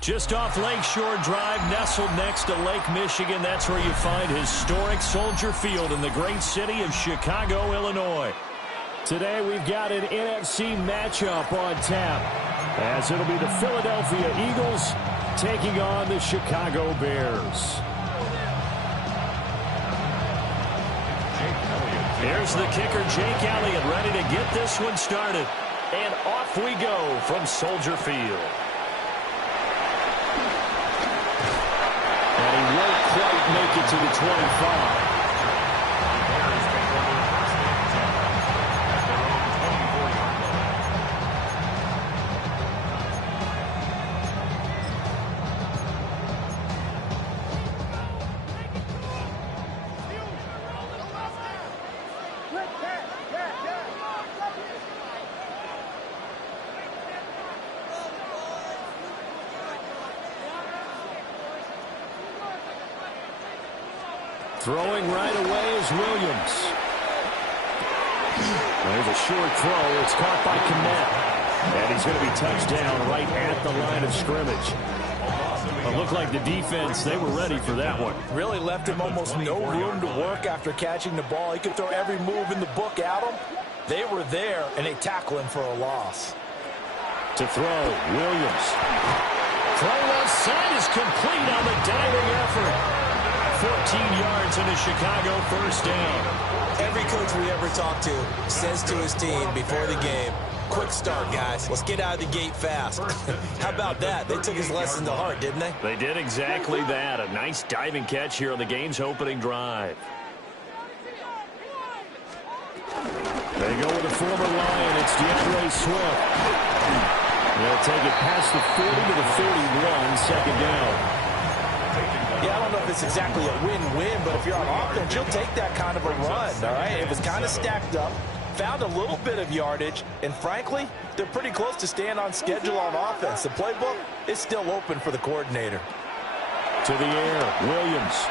Just off Lakeshore Drive, nestled next to Lake Michigan. That's where you find historic Soldier Field in the great city of Chicago, Illinois. Today we've got an NFC matchup on tap, as it'll be the Philadelphia Eagles taking on the Chicago Bears. Here's the kicker, Jake Elliott, ready to get this one started. And off we go from Soldier Field. And he won't quite make it to the 25. Throwing right away is Williams. There's a short throw. It's caught by Kmet. And he's going to be touched down right at the line of scrimmage. It looked like the defense, they were ready for that one. Really left him almost no room to work after catching the ball. He could throw every move in the book at him. They were there, and they tackle him for a loss. To throw, Williams. Throw left side is complete on the diving effort. 14 yards and a Chicago first down. Every coach we ever talk to says to his team before the game, quick start, guys. Let's get out of the gate fast. How about that? They took his lesson to heart, didn't they? They did exactly that. A nice diving catch here on the game's opening drive. They go with a former Lion. It's DeAndre Swift. They'll take it past the 40 to the 41, second down. Yeah, I don't know if it's exactly a win-win, but if you're on offense, you'll take that kind of a run, all right? It was kind of stacked up, found a little bit of yardage, and frankly, they're pretty close to staying on schedule on offense. The playbook is still open for the coordinator. To the air, Williams.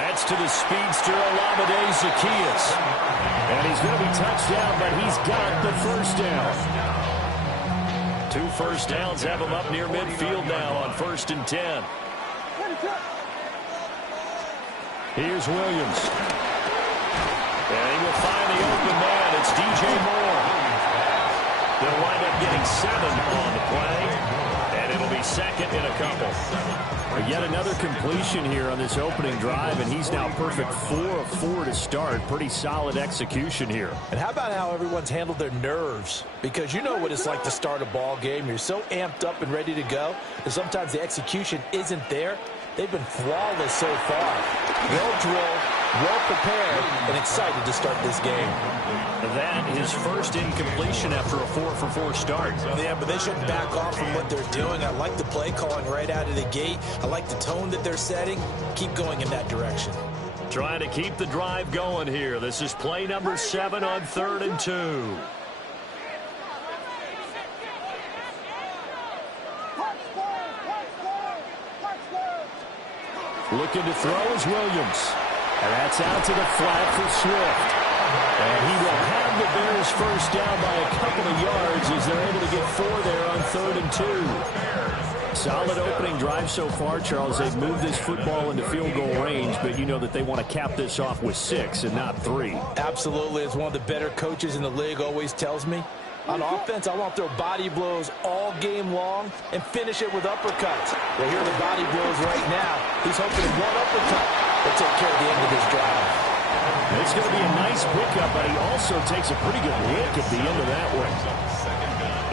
That's to the speedster, Olamide Zaccheaus. And he's going to be touched down, but he's got the first down. 2 first downs have him up near midfield now on 1st and 10. Here's Williams. And he will find the open man. It's DJ Moore. They'll wind up getting 7 on the play. And it'll be second and a couple. Yet another completion here on this opening drive, and he's now perfect 4 of 4 to start. Pretty solid execution here. And how about how everyone's handled their nerves? Because you know what it's like to start a ball game. You're so amped up and ready to go that sometimes the execution isn't there. They've been flawless so far. Well drilled, well prepared, and excited to start this game. That is first incompletion after a 4 for 4 start. Yeah, but they shouldn't back off from what they're doing. I like the play calling right out of the gate. I like the tone that they're setting. Keep going in that direction. Trying to keep the drive going here. This is play number 7 on 3rd and 2. Looking to throw is Williams. And that's out to the flat for Swift. And he will have the Bears first down by a couple of yards as they're able to get 4 there on 3rd and 2. Solid opening drive so far, Charles. They've moved this football into field goal range, but you know that they want to cap this off with 6 and not 3. Absolutely. As one of the better coaches in the league always tells me, on offense, I want to throw body blows all game long and finish it with uppercuts. Well, here are the body blows right now. He's hoping one uppercut will take care of the end of this drive. It's going to be a nice pickup, but he also takes a pretty good look at the end of that one.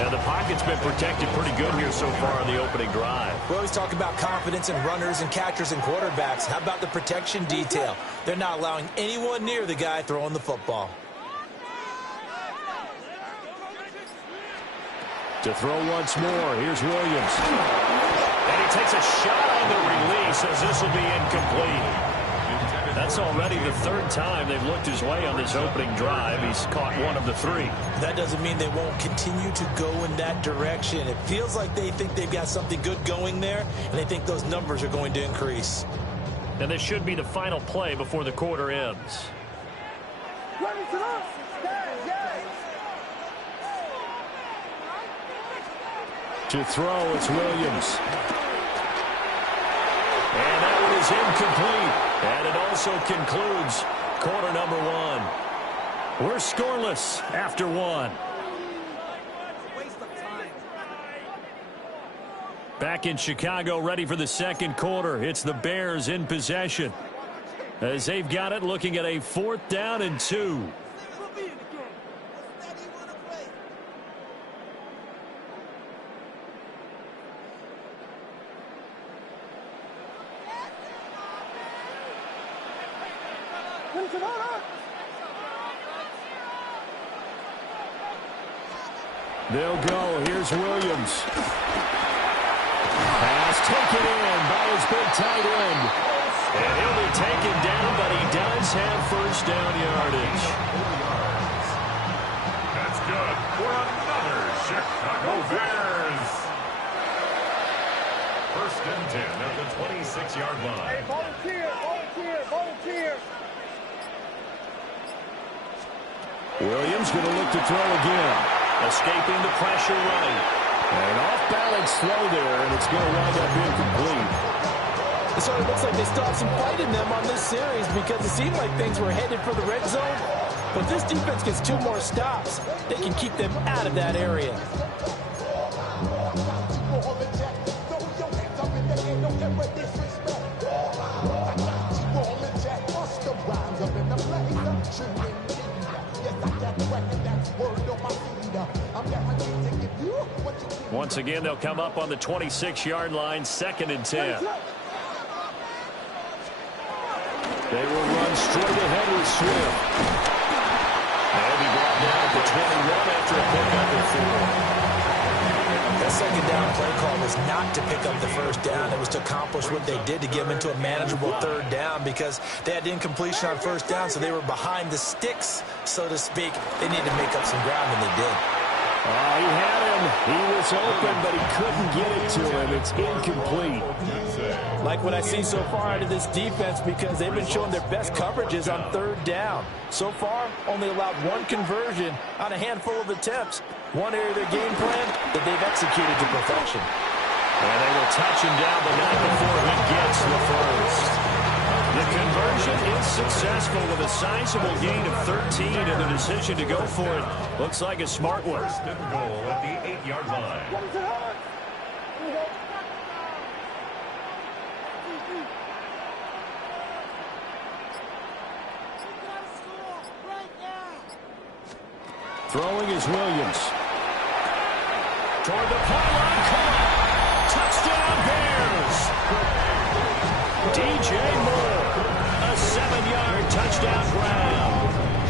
Now, the pocket's been protected pretty good here so far on the opening drive. We always talk about confidence in runners and catchers and quarterbacks. How about the protection detail? They're not allowing anyone near the guy throwing the football. To throw once more, here's Williams. And he takes a shot on the release as this will be incomplete. That's already the 3rd time they've looked his way on this opening drive. He's caught 1 of the 3. That doesn't mean they won't continue to go in that direction. It feels like they think they've got something good going there, and they think those numbers are going to increase. And this should be the final play before the quarter ends. To throw, it's Williams. And that one is incomplete. And it also concludes quarter number one. We're scoreless after one. Back in Chicago, ready for the second quarter. It's the Bears in possession, as they've got it looking at a 4th down and 2. They'll go. Here's Williams. Pass taken in by his big tight end. And he'll be taken down, but he does have first down yardage. That's good for another Chicago Bears. First and 10 at the 26-yard line. Hey, volunteer. Williams going to look to throw again. Escaping the pressure right. An off-balance throw there, and it's going to wind up incomplete. So it looks like they still have some fight in them on this series because it seemed like things were headed for the red zone. But if this defense gets 2 more stops, they can keep them out of that area. Once again, they'll come up on the 26-yard line, 2nd and 10. They will run straight ahead with Swift. And he brought down at the 21 after a pickup at 4. That second down play call was not to pick up the first down. It was to accomplish what they did to get them into a manageable 3rd down because they had incompletion on first down, so they were behind the sticks, so to speak. They needed to make up some ground, and they did. He had him. He was open, but he couldn't get it to him. It's incomplete. Like what I see so far out of this defense because they've been showing their best coverages on 3rd down. So far, only allowed 1 conversion on a handful of attempts. One area of their game plan that they've executed to perfection. And they will touch him down, but not before he gets the first. The conversion is successful with a sizable gain of 13, and the decision to go for it looks like a smart one. First and goal at the 8-yard line. Throwing is Williams. Toward the pylon, caught. Touchdown Bears. DJ Moore, a 7-yard touchdown grab.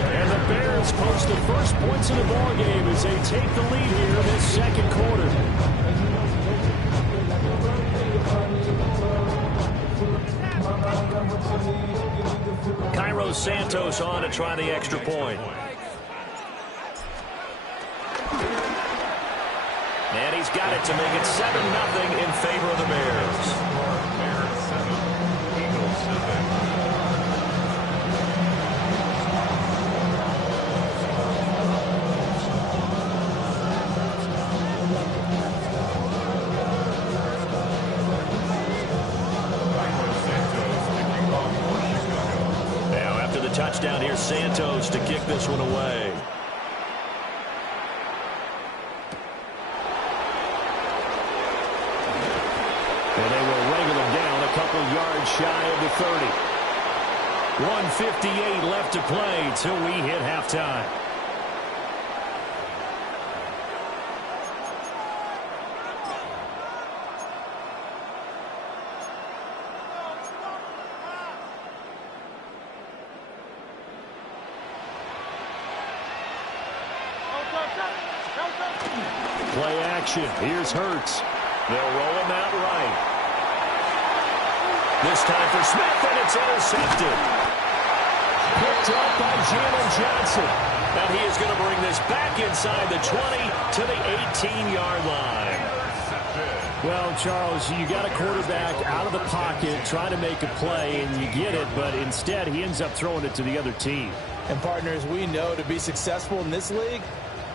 And the Bears post the first points of the ballgame as they take the lead here in this second quarter. Cairo Santos on to try the extra point. And he's got it to make it 7-0 in favor of the Bears. Bears 7, Eagles 7. Now after the touchdown, here's Santos to kick this one away. And they will wrangle him down a couple yards shy of the 30. 1:58 left to play till we hit halftime. Play action. Here's Hurts. They'll roll him out right. This time for Smith, and it's intercepted. Picked up by Jalen Johnson. And he is going to bring this back inside the 20 to the 18-yard line. Well, Charles, you got a quarterback out of the pocket trying to make a play, and you get it, but instead he ends up throwing it to the other team. And partners, we know to be successful in this league,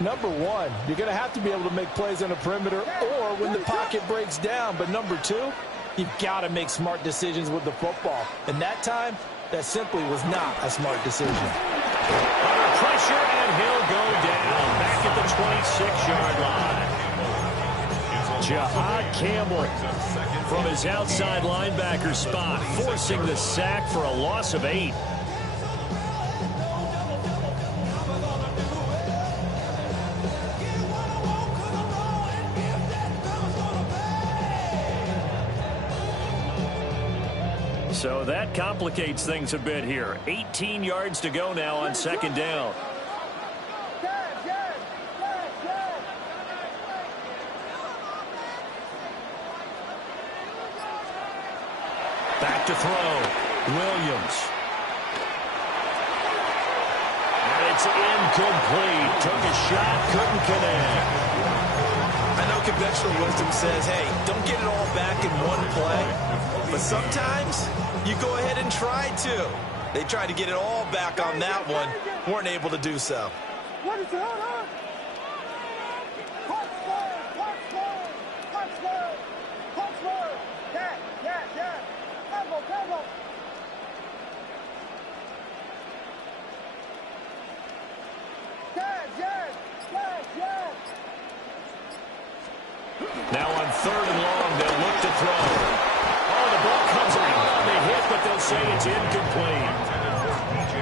Number one, you're going to have to be able to make plays on the perimeter or when the pocket breaks down. But number two, you've got to make smart decisions with the football. And that time, that simply was not a smart decision. Under pressure, and he'll go down back at the 26-yard line. Jahad Campbell from his outside linebacker spot, forcing the sack for a loss of 8. So that complicates things a bit here. 18 yards to go now on second down. Back to throw. Williams. And it's incomplete. Took a shot, couldn't connect. I know conventional wisdom says, hey, don't get it all back in one play. But sometimes you go ahead and try to. They tried to get it all back on that one. Weren't able to do so. What is it? Now on third and long, they'll look to throw. Oh, the ball comes out on the hit, but they'll say it's incomplete.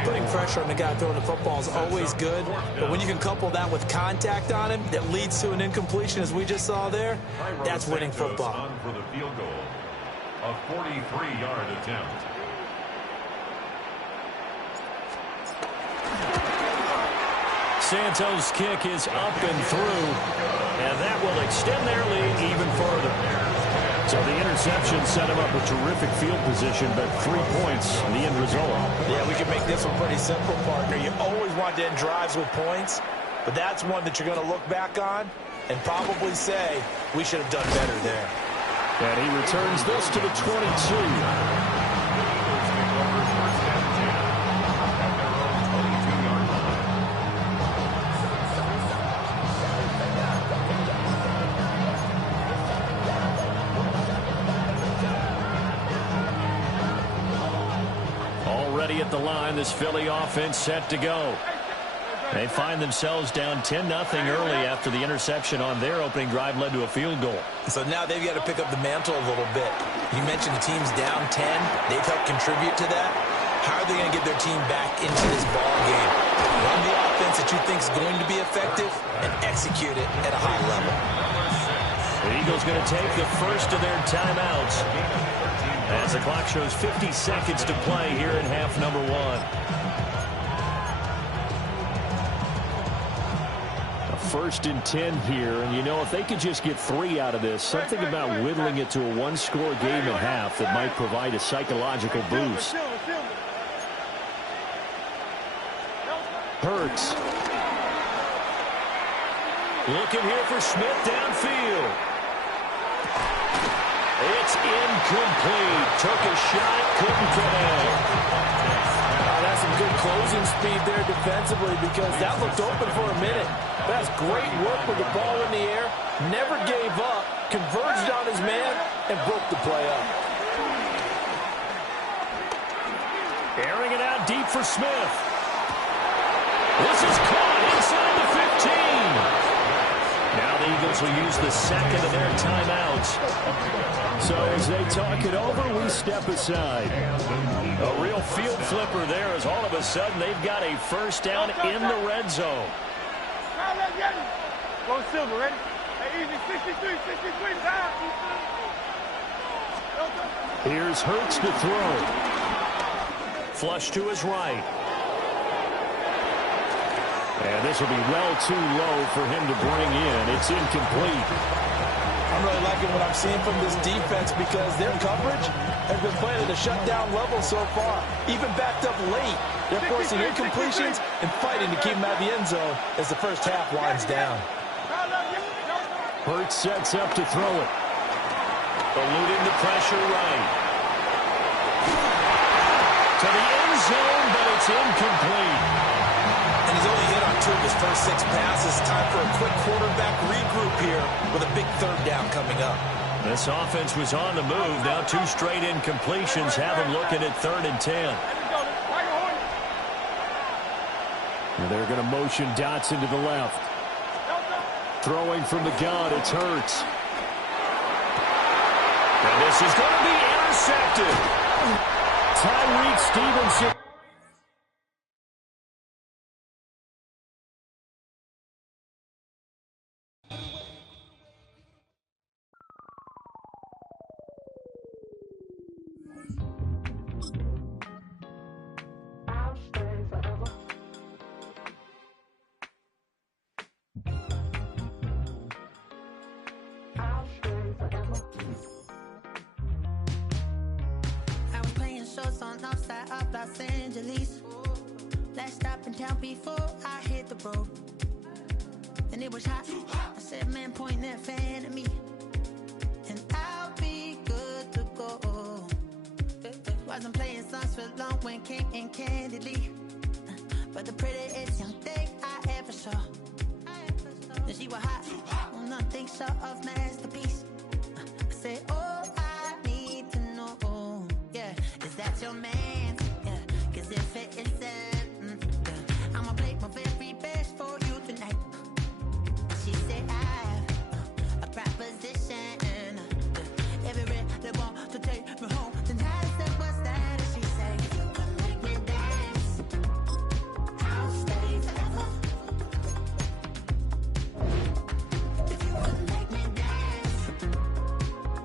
Putting pressure on the guy throwing the football is always good, but when you can couple that with contact on him that leads to an incompletion, as we just saw there, that's winning football. On for the field goal, a 43-yard attempt. Santos' kick is up and through, and that will extend their lead even further. So the interception set him up with terrific field position, but 3 points in the end result. Yeah, we can make this one pretty simple, partner. You always want to end drives with points, but that's one that you're going to look back on and probably say, we should have done better there. And he returns this to the 22. At the line, this Philly offense set to go. They find themselves down 10-0 early after the interception on their opening drive led to a field goal. So now they've got to pick up the mantle a little bit. You mentioned the team's down 10. They've helped contribute to that. How are they going to get their team back into this ball game? Run the offense that you think is going to be effective and execute it at a high level. The Eagles going to take the first of their timeouts as the clock shows 50 seconds to play here in half number 1. A 1st and 10 here, and you know, if they could just get 3 out of this, something about whittling it to a one-score game at half that might provide a psychological boost. Hurts. Looking here for Smith downfield. It's incomplete. Took a shot, couldn't connect. That's some good closing speed there defensively because that looked open for a minute. That's great work with the ball in the air. Never gave up, converged on his man, and broke the play up. Airing it out deep for Smith. This is caught inside the 15. Now the Eagles will use the second of their timeouts. So as they talk it over, we step aside. A real field flipper there as all of a sudden they've got a first down in the red zone. Go Silver, ready? Hey, easy, 63, down. Here's Hurts to throw. Flush to his right. And this will be well too low for him to bring in. It's incomplete. I'm really liking what I'm seeing from this defense because their coverage has been playing at a shutdown level so far. Even backed up late, they're forcing incompletions and fighting to keep them out of the end zone as the first half winds down. Hurts sets up to throw it. Eluding the pressure right. To the end zone, but it's incomplete. And he's only hit on 2 of his first 6 passes. Time for a quick quarterback regroup here with a big third down coming up. This offense was on the move. Now 2 straight incompletions have them looking at 3rd and 10. And they're going to motion Dotson to the left. Throwing from the gun, it's Hurts. And this is going to be intercepted. Tyreek Stevenson. Los Angeles. Last stop in town before I hit the road. And it was hot. I said, man, point that fan at me. And I'll be good to go. Wasn't playing songs for long when came in candidly. But the prettiest young thing I ever saw. And she was hot. Well, nothing short of masterpiece. I said, oh, I need to know. Yeah, is that your man? Cause if it isn't, I'ma play my very best for you tonight. She said I have a proposition. Every red they want to take me home tonight. I said, what's that? And she said, if you can make me dance, I'll stay forever. If you can make me dance,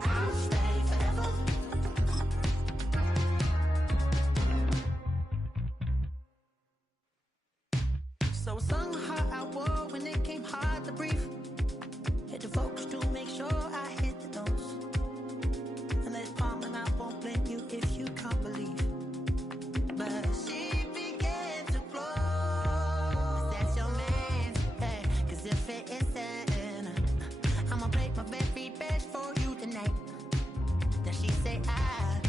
I'll stay forever. So I sung how I wore when it came hard to breathe. Hit the focus to make sure I hit the notes. And let's palm and I won't blame you if you can't believe. But she began to flow. That's your man, hey, cause if it isn't, I'ma play my very best for you tonight. Then she say I'm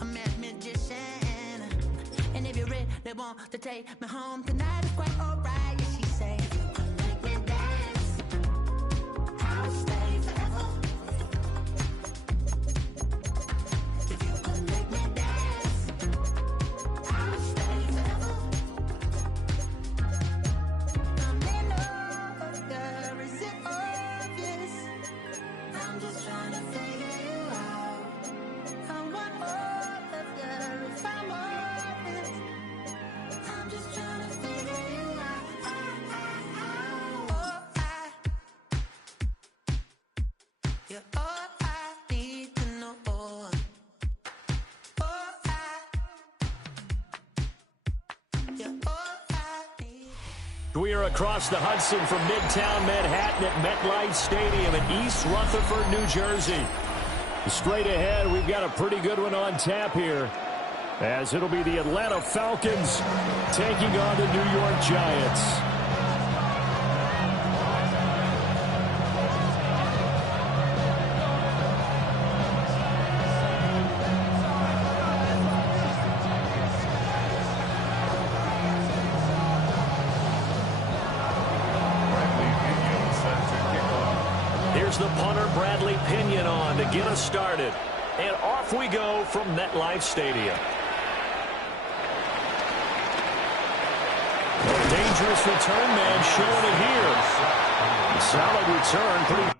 a magician. And if you're ready, they want to take me home tonight. It's quite alright. Yeah, she say, if you can make me dance, I'll stay forever. If you can make me dance, I'll stay forever. I'm in order, is it obvious? I'm just trying to figure you out. I want all of you if I'm honest. I'm just trying to figure you out. You're all I need to know. You're all I need. We are across the Hudson from Midtown Manhattan at MetLife Stadium in East Rutherford, New Jersey. Straight ahead, we've got a pretty good one on tap here, as it'll be the Atlanta Falcons taking on the New York Giants. Here's the punter, Bradley Pinion, on to get us started. And off we go from MetLife Stadium. Dangerous return man showing it here. Solid return. Pretty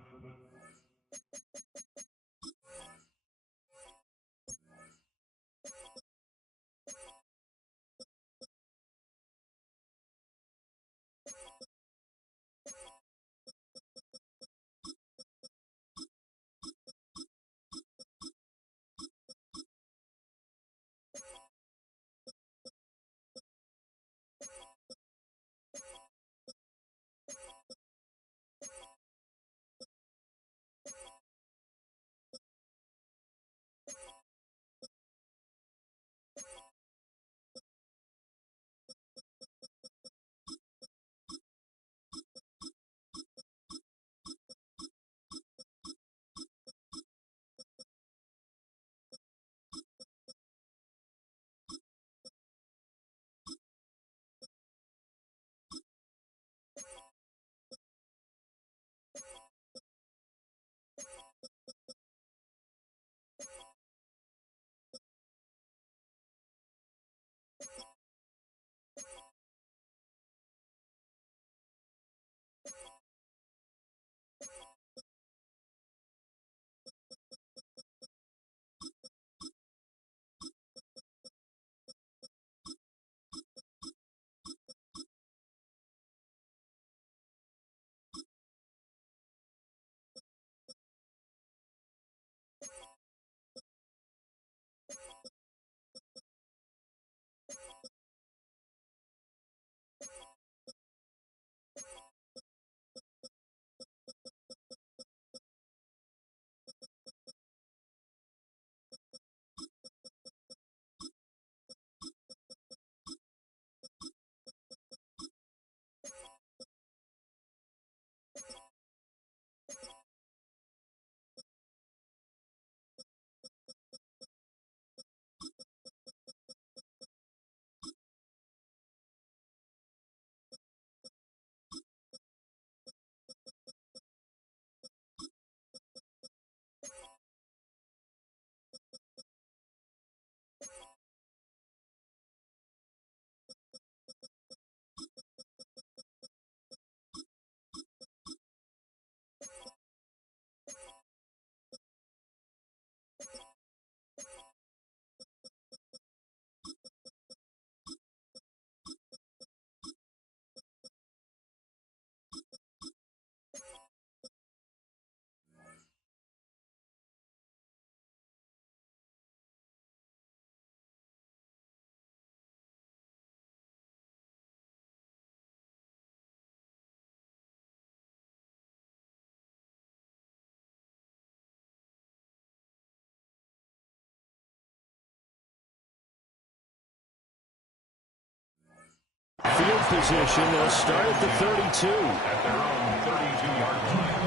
field position. They'll start at the 32. At their own 32-yard line.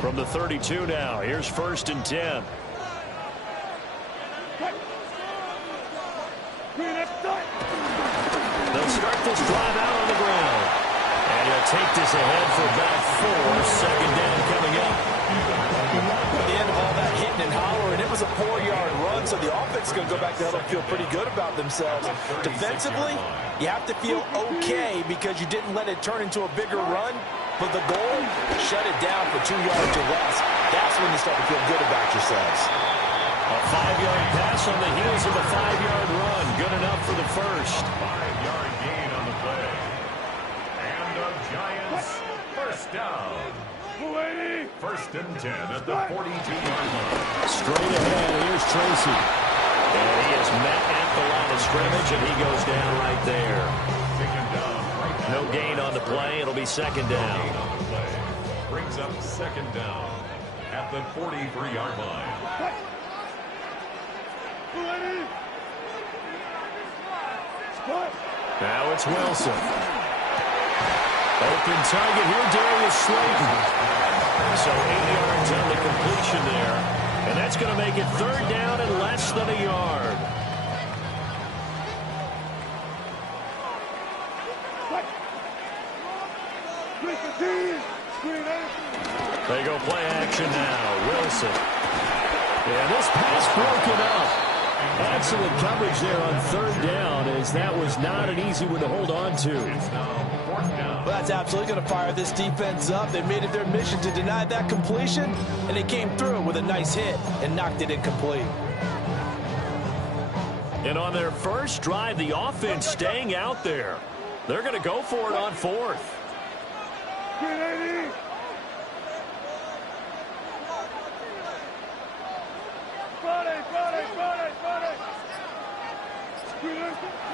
From the 32 now, here's 1st and 10. They'll start this drive out on the ground. And he'll take this ahead for about 4. 2nd down coming up. At the end of all that hitting and hollering, it was a 4-yard run, so the offense is going to go back to huddle and feel pretty good about themselves. Defensively, you have to feel okay because you didn't let it turn into a bigger run. But the goal, shut it down for 2 yards or less. That's when you start to feel good about yourselves. A 5-yard pass on the heels of a 5-yard run. Good enough for the first. 5-yard gain on the play. And the Giants, 1st down. 1st and 10 at the 42-yard line. Straight ahead, here's Tracy. And he is met at the line of scrimmage, and he goes down right there. Taken down right now. No gain on the play. It'll be 2nd down. Gain on the play. Brings up 2nd down at the 43-yard line. Now it's Wilson. Open target here, Darius Slayton. So 8 yards on the completion there. And that's going to make it 3rd down and less than a yard. They go play action now. Wilson. And this pass broken up. Excellent coverage there on 3rd down, as that was not an easy one to hold on to. It's now 4th down. Well, that's absolutely going to fire this defense up. They made it their mission to deny that completion, and they came through with a nice hit and knocked it incomplete. And on their first drive, the offense staying out there. They're going to go for it on 4th.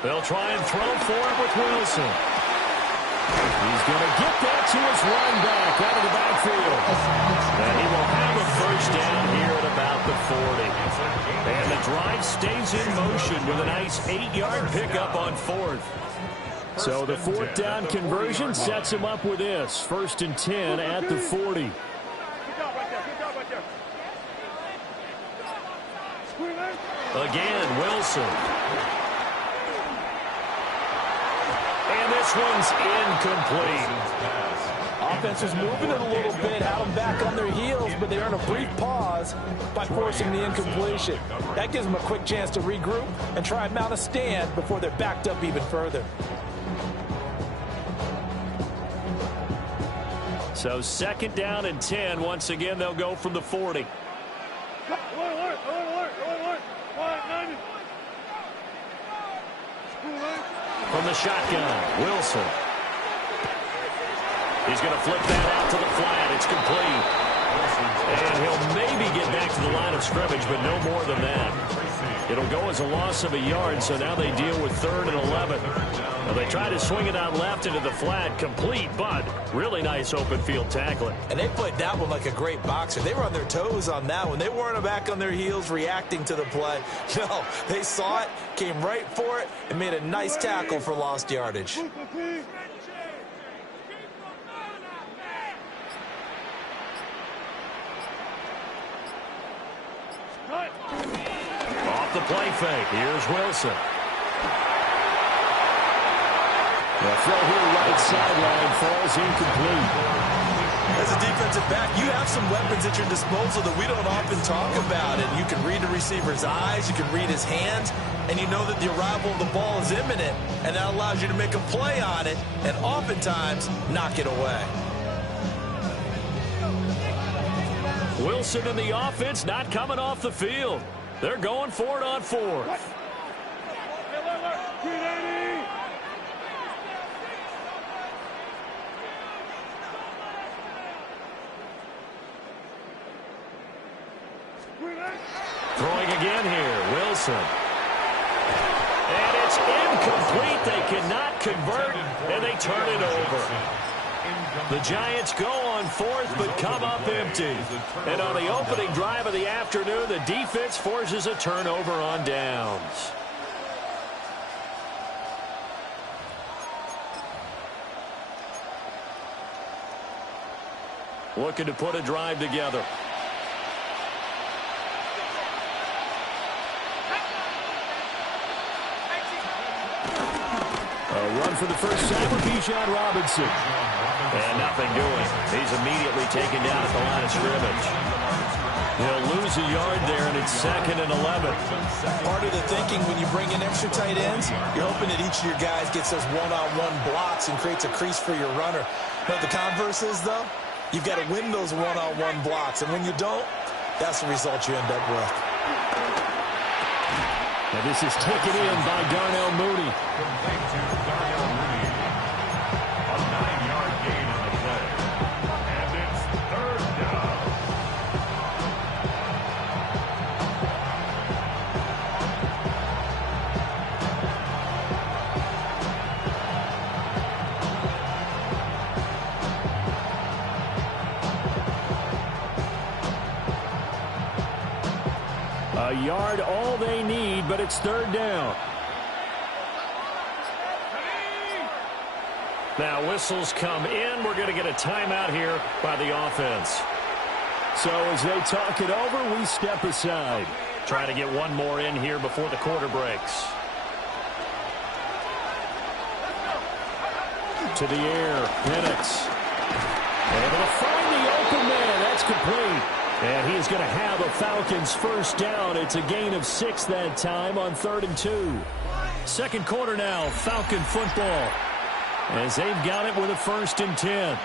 They'll try and throw for it with Wilson. He's going to get that to his run back out of the backfield. And he will have a 1st down here at about the 40. And the drive stays in motion with a nice 8-yard pickup on 4th. So the 4th down conversion sets him up with this. 1st and 10 at the 40. Again, Wilson. And this one's incomplete. Offense was moving it a little bit, had them back on their heels, but they earn a brief pause by forcing the incompletion. That gives them a quick chance to regroup and try and mount a stand before they're backed up even further. So 2nd down and 10. Once again, they'll go from the 40. From the shotgun, Wilson. He's going to flip that out to the flat. It's complete. And he'll maybe get back to the line of scrimmage, but no more than that. It'll go as a loss of a yard, so now they deal with 3rd and 11. Now they try to swing it out left into the flat, complete, but really nice open field tackling. And they played that one like a great boxer. They were on their toes on that one. They weren't back on their heels reacting to the play. No, they saw it, came right for it, and made a nice tackle for lost yardage. Off the play fake, here's Wilson. The throw here right sideline falls incomplete. As a defensive back, you have some weapons at your disposal that we don't often talk about. And you can read the receiver's eyes, you can read his hands, and you know that the arrival of the ball is imminent, and that allows you to make a play on it and oftentimes knock it away. Wilson and the offense not coming off the field. They're going for it on 4th. Throwing again here, Wilson. And it's incomplete. They cannot convert, and they turn it over. The Giants go on fourth, but come up empty. And on the opening drive of the afternoon, the defense forces a turnover on downs. Looking to put a drive together. A run for the first time with Bijan Robinson. And nothing doing. He's immediately taken down at the line of scrimmage. He'll lose a yard there, and it's 2nd and 11. Part of the thinking when you bring in extra tight ends, you're hoping that each of your guys gets those one-on-one blocks and creates a crease for your runner. But the converse is, though, you've got to win those one-on-one blocks. And when you don't, that's the result you end up with. And this is taken in by Darnell Mooney. A 9-yard gain on the play. And it's 3rd down. A yard all they need, but it's 3rd down. Now whistles come in. We're going to get a timeout here by the offense. So as they talk it over, we step aside. Trying to get one more in here before the quarter breaks. To the air, Penix. Able to find the open man. That's complete. And he's going to have a Falcons first down. It's a gain of 6 that time on 3rd and 2. Second quarter now, Falcon football. As they've got it with a 1st and 10.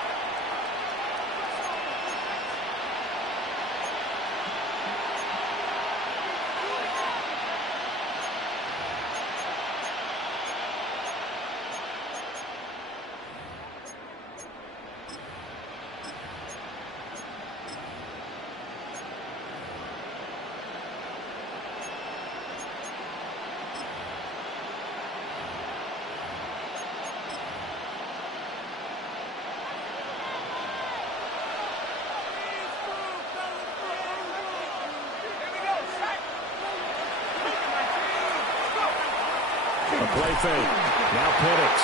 Play fake. Now Penix.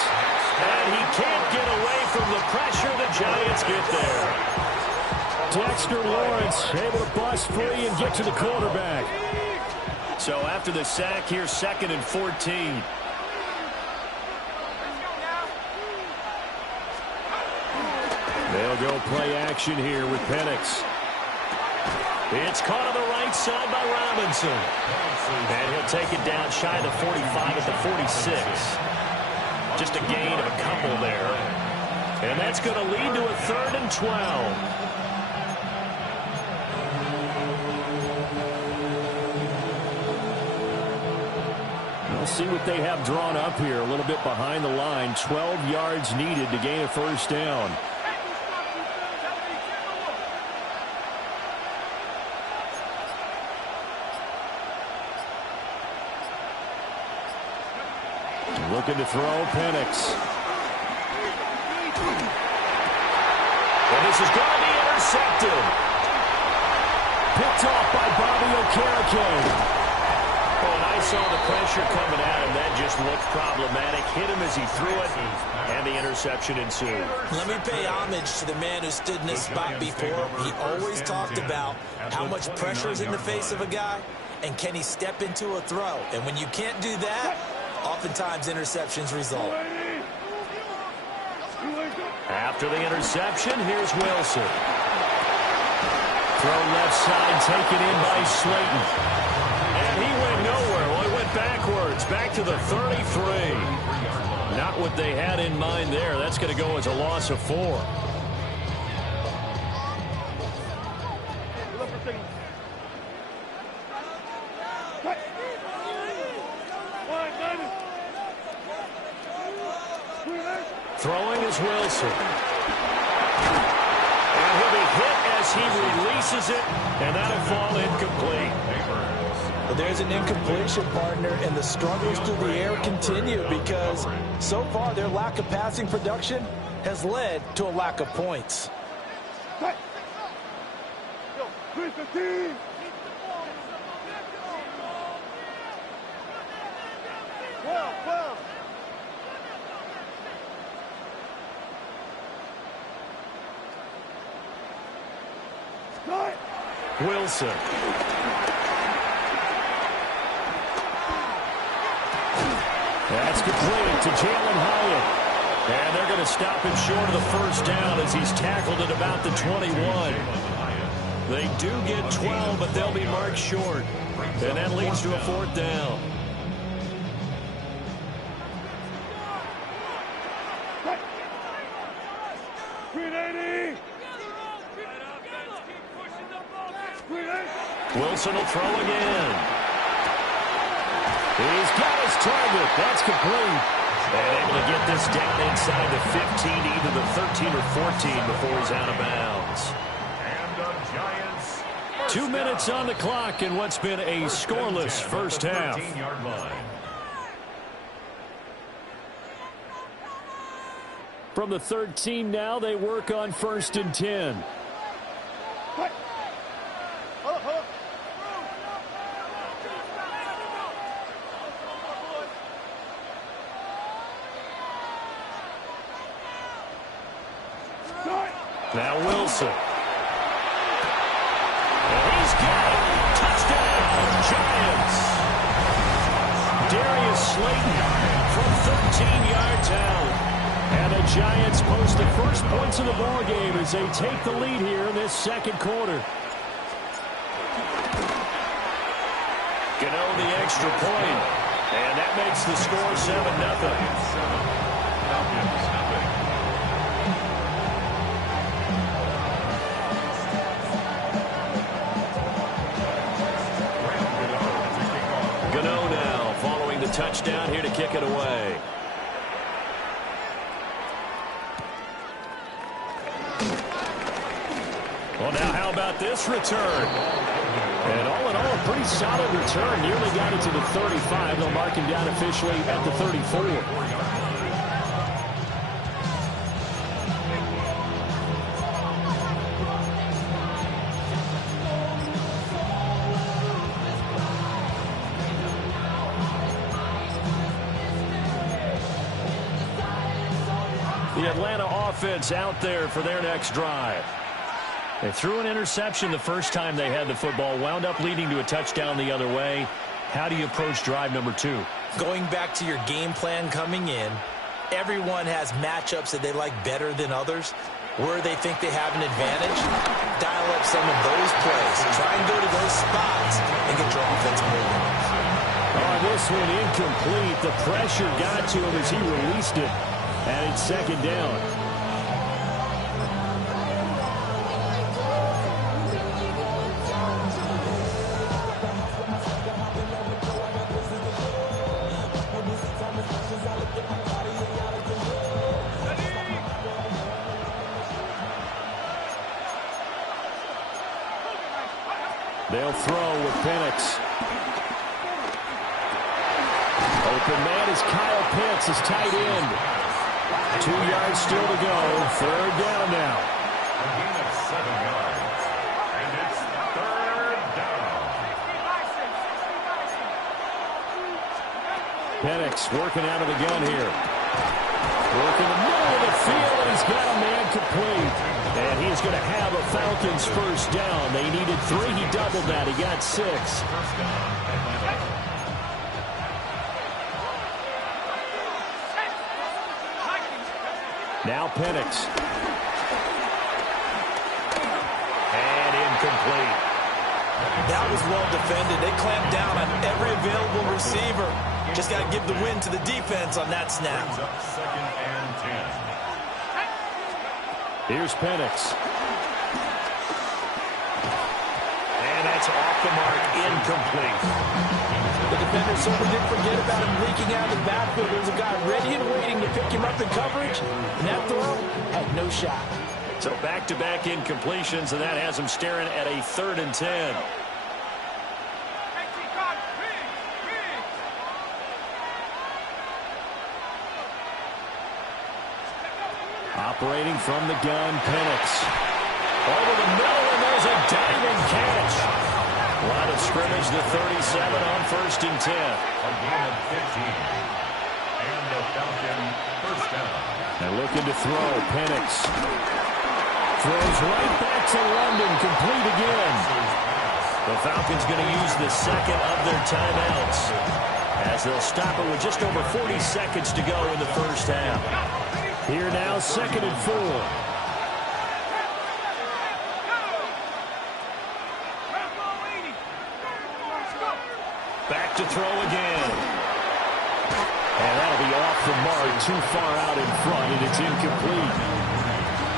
And he can't get away from the pressure. The Giants get there. Dexter Lawrence able to bust free and get to the quarterback. So after the sack, here's 2nd and 14. They'll go play action here with Penix. It's caught on the right side by Robinson. And he'll take it down shy of the 45 at the 46. Just a gain of a couple there. And that's going to lead to a 3rd and 12. We'll see what they have drawn up here. A little bit behind the line. 12 yards needed to gain a first down. Looking to throw Penix. And this is going to be intercepted. Picked off by Bobby Okereke. Oh, and I saw the pressure coming at him. That just looked problematic. Hit him as he threw it, and the interception ensued. Let me pay homage to the man who stood in this spot before. He always talked about how much pressure is in the face of a guy, and can he step into a throw. And when you can't do that, oftentimes interceptions result. After the interception, here's Wilson. Throw left side, taken in by Slayton. And he went nowhere. Well, he went backwards, back to the 33. Not what they had in mind there. That's going to go as a loss of 4. Throwing is Wilson. And he'll be hit as he releases it, and that'll fall incomplete. Well, there's an incompletion, partner, and the struggles through the air continue because so far their lack of passing production has led to a lack of points. Wilson. That's complete to Jalen Hyatt. And they're going to stop it short of the first down as he's tackled at about the 21. They do get 12, but they'll be marked short. And that leads to a fourth down. Wilson will throw again. He's got his target. That's complete. And able to get this down inside the 15, either the 13 or 14 before he's out of bounds. And the Giants. 2 minutes on the clock in what's been a scoreless first half. 13-yard line. From the 13 now, they work on 1st and 10. Now Wilson. And he's got it. Touchdown, Giants. Darius Slayton from 13 yards out. And the Giants post the first points of the ball game as they take the lead here in this second quarter. Gano the extra point. And that makes the score 7-0. Touchdown here to kick it away. Well, now how about this return? And all in all, a pretty solid return. Nearly got it to the 35. They'll mark him down officially at the 34. The Atlanta offense out there for their next drive. They threw an interception the first time they had the football, wound up leading to a touchdown the other way. How do you approach drive number 2? Going back to your game plan coming in, everyone has matchups that they like better than others. Where they think they have an advantage, dial up some of those plays. Try and go to those spots and get your offense moving. Oh, this one incomplete. The pressure got to him as he released it. And it's second down. They'll throw with Penix. Open man is Kyle Pitts, his tight end. 2 yards still to go. Third down now. A gain of 7 yards. And it's third down. Penix working out of the gun here. Working the middle of the field, and he's got a man complete. And he's going to have a Falcons first down. They needed 3. He doubled that. He got 6. First down, Atlanta. Now Penix. And incomplete. That was well defended. They clamped down on every available receiver. Just got to give the win to the defense on that snap. Brings up 2nd and 10. Here's Penix. And that's off the mark, incomplete. The defender certainly didn't forget about him leaking out of the backfield. There's a guy ready and waiting to pick him up in coverage, and that throw had no shot. So back-to-back incompletions, and that has him staring at a 3rd and 10. Operating from the gun, Penix. Over the middle, and there's a diving catch. Line of scrimmage, the 37 on 1st and 10. A gain of 15. And the Falcon first down. They're looking to throw. Penix throws right back to London, complete again. The Falcons going to use the second of their timeouts as they'll stop it with just over 40 seconds to go in the first half. Here now, 2nd and 4. Back to throw again. And that'll be off the mark, too far out in front, and it's incomplete.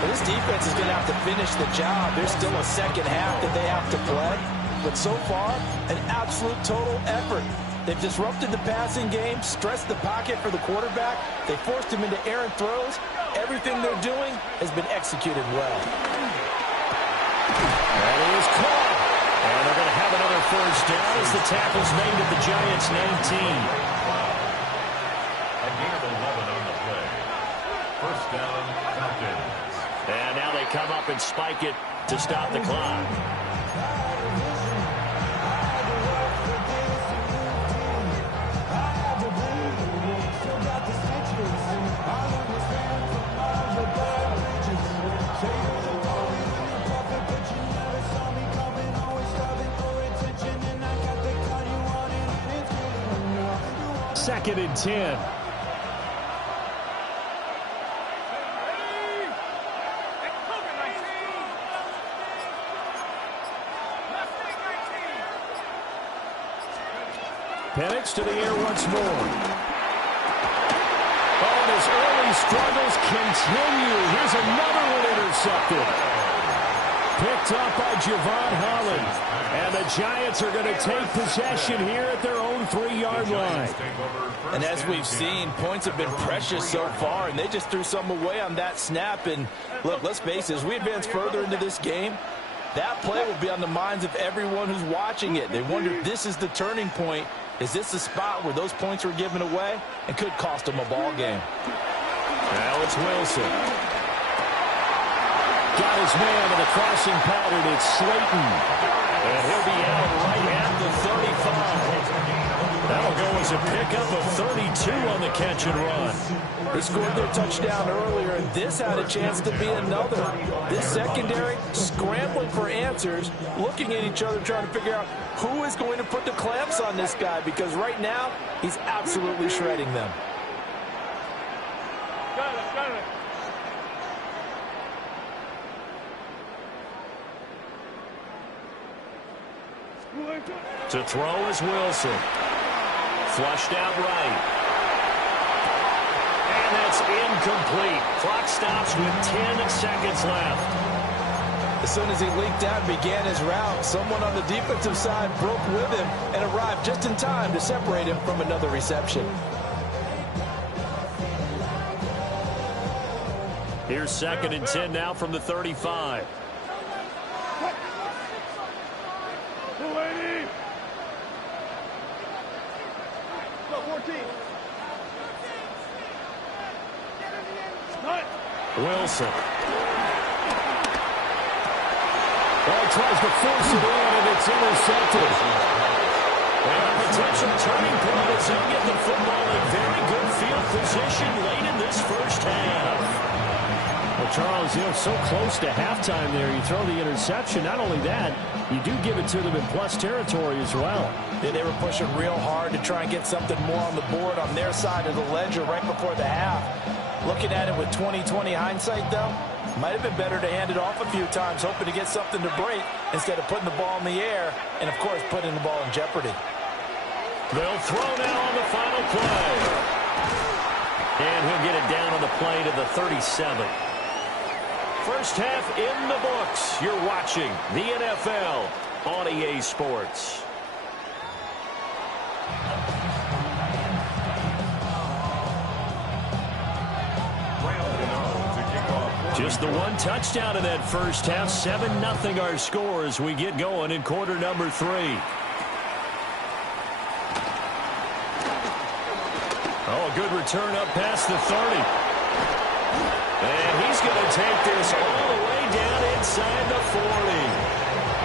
This defense is going to have to finish the job. There's still a second half that they have to play. But so far, an absolute total effort. They've disrupted the passing game, stressed the pocket for the quarterback. They forced him into errant throws. Everything they're doing has been executed well. That is caught. And they're going to have another first down as the tackle's made at the Giants' 19. A gain of 11 on the play. First down, Falcons. And now they come up and spike it to stop the clock. Second and 10. Penix to the air once more. Oh, his early struggles continue. Here's another one intercepted. Picked up by Javon Holland. And the Giants are going to take possession here at their own 3-yard line. And as we've seen, points have been precious so far, and they just threw some away on that snap. And look, let's face it, as we advance further into this game, that play will be on the minds of everyone who's watching it. They wonder if this is the turning point. Is this the spot where those points were given away and could cost them a ball game? Now it's Wilson. Got his man in the crossing pattern. It's Slayton. And he'll be out right at the 35. That'll go as a pickup of 32 on the catch and run. They scored their touchdown earlier, and this had a chance to be another. This secondary scrambling for answers, looking at each other, trying to figure out who is going to put the clamps on this guy, because right now, he's absolutely shredding them. Got it. To throw is Wilson. Flushed out right. And that's incomplete. Clock stops with 10 seconds left. As soon as he leaked out and began his route, someone on the defensive side broke with him and arrived just in time to separate him from another reception. Here's 2nd and 10 now from the 35. 14. Wilson. Well, he tries to force it in, and it's intercepted. And a potential turning point as he'll get the football in very good field position late in this first half. Well, Charles, so close to halftime there. You throw the interception. Not only that, you do give it to them in plus territory as well. Yeah, they were pushing real hard to try and get something more on the board on their side of the ledger right before the half. Looking at it with 20/20 hindsight, though, might have been better to hand it off a few times, hoping to get something to break instead of putting the ball in the air and, of course, putting the ball in jeopardy. They'll throw now on the final play. And he'll get it down on the play to the 37. First half in the books. You're watching the NFL on EA Sports. Just the one touchdown in that first half. 7-0 our score as we get going in quarter number 3. Oh, a good return up past the 30. And he's take this all the way down inside the 40.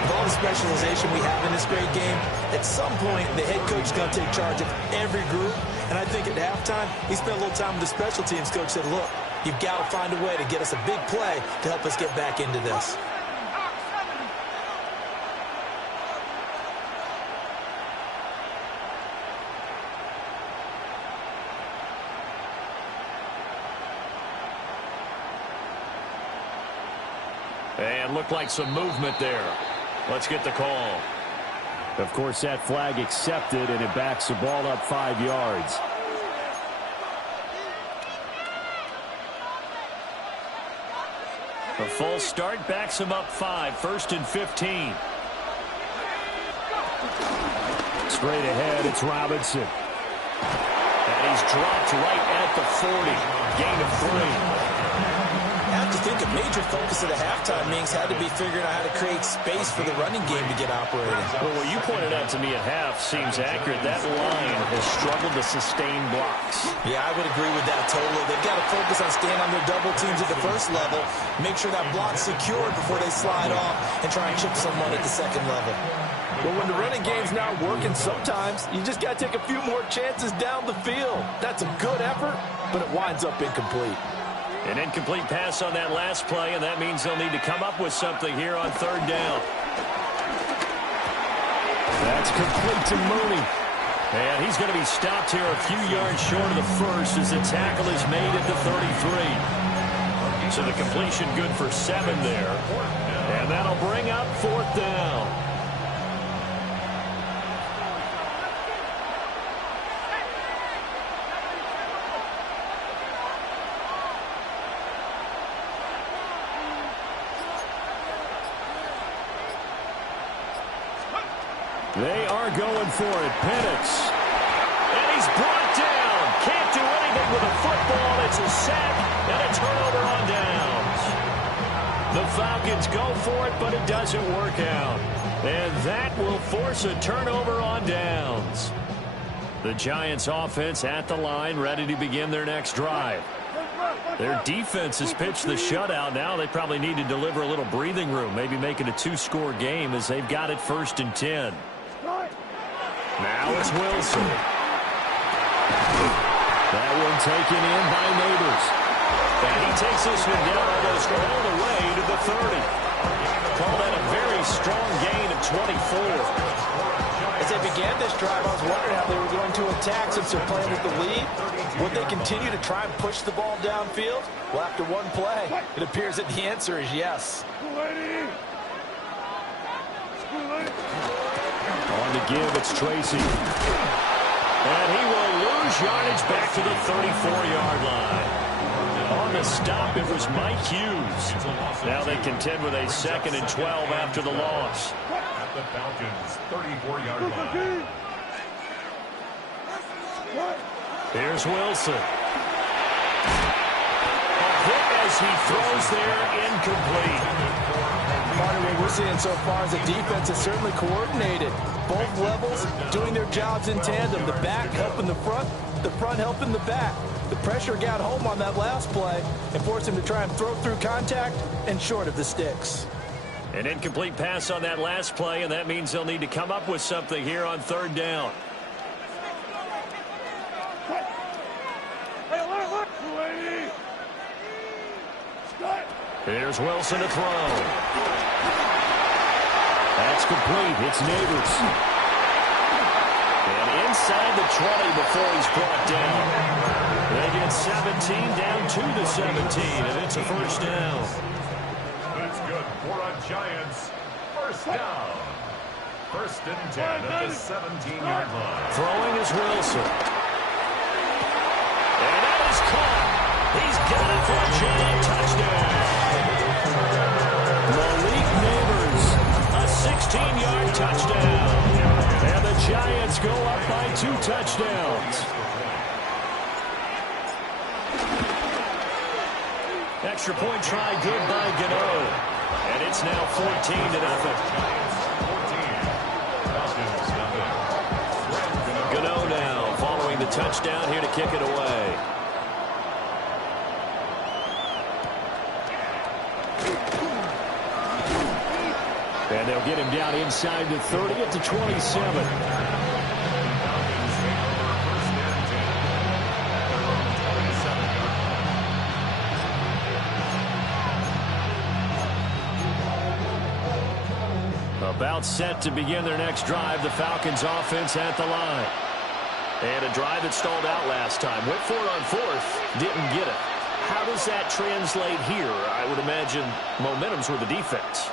With all the specialization we have in this great game, at some point, the head coach is going to take charge of every group. And I think at halftime, he spent a little time with the special teams coach, said, look, you've got to find a way to get us a big play to help us get back into this. And looked like some movement there. Let's get the call. Of course, that flag accepted, and it backs the ball up 5 yards. A false start backs him up 5, 1st and 15. Straight ahead, it's Robinson. And he's dropped right at the 40. Gain of 3. I have to think a major focus of the halftime means had to be figuring out how to create space for the running game to get operating. Well, what you pointed out to me at half seems accurate. That line has struggled to sustain blocks. Yeah, I would agree with that totally. They've got to focus on staying on their double teams at the first level, make sure that block's secured before they slide off and try and chip someone at the second level. But when the running game's not working, sometimes you just got to take a few more chances down the field. That's a good effort, but it winds up incomplete. An incomplete pass on that last play, and that means they'll need to come up with something here on 3rd down. That's complete to Mooney. And he's going to be stopped here a few yards short of the first as the tackle is made at the 33. So the completion good for 7 there. And that'll bring up 4th down. They are going for it. Penix. And he's brought down. Can't do anything with a football. It's a sack and a turnover on downs. The Falcons go for it, but it doesn't work out. And that will force a turnover on downs. The Giants offense at the line, ready to begin their next drive. Their defense has pitched the shutout. Now they probably need to deliver a little breathing room, maybe make it a 2-score game as they've got it 1st and 10. Now it's Wilson. That one taken in by Neighbors. And he takes this one down almost all the way to the 30. Call that a very strong gain of 24. As they began this drive, I was wondering how they were going to attack since they're playing with the lead. Would they continue to try and push the ball downfield? Well, after one play, it appears that the answer is yes. On the give, it's Tracy. And he will lose yardage back to the 34-yard line. On the stop, it was Mike Hughes. Now they contend with a 2nd and 12 after the loss. At the Falcons' 34-yard line. Here's Wilson. A hit as he throws there, incomplete. Part of what we're seeing so far is the defense is certainly coordinated. Both levels doing their jobs in tandem. The back helping the front helping the back. The pressure got home on that last play and forced him to try and throw through contact and short of the sticks. An incomplete pass on that last play, and that means they'll need to come up with something here on 3rd down. Here's Wilson to throw. That's complete. It's Neighbors. And inside the 20 before he's brought down. They get 17 down to the 17, and it's a 1st down. That's good for a Giants 1st down. 1st and 10 at the 17-yard line. Throwing is Wilson. And that is caught. He's got it for a Giant touchdown. Malik Neighbors, a 16-yard touchdown. And the Giants go up by 2 touchdowns. Extra point try good by Gano. And it's now 14-0. Gano now following the touchdown here to kick it away. And they'll get him down inside the 30 at the 27. About set to begin their next drive. The Falcons offense at the line. And a drive that stalled out last time. Went for it on fourth. Didn't get it. How does that translate here? I would imagine momentum's with the defense.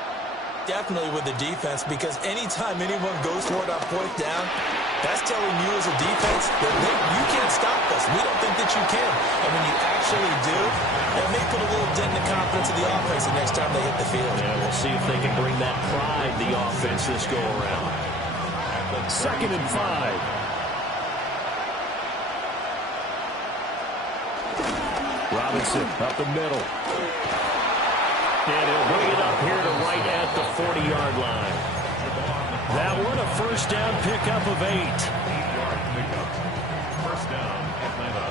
Definitely with the defense, because anytime anyone goes for it on fourth down, that's telling you as a defense that you can't stop us. We don't think that you can. And when you actually do, it may put a little dent in the confidence of the offense the next time they hit the field. Yeah, we'll see if they can bring that pride, the offense, this go around. 2nd and 5. Robinson up the middle. And he'll bring it up here to right at the 40-yard line. That one a first down pickup of 8. 8-yard pickup. First down, Atlanta.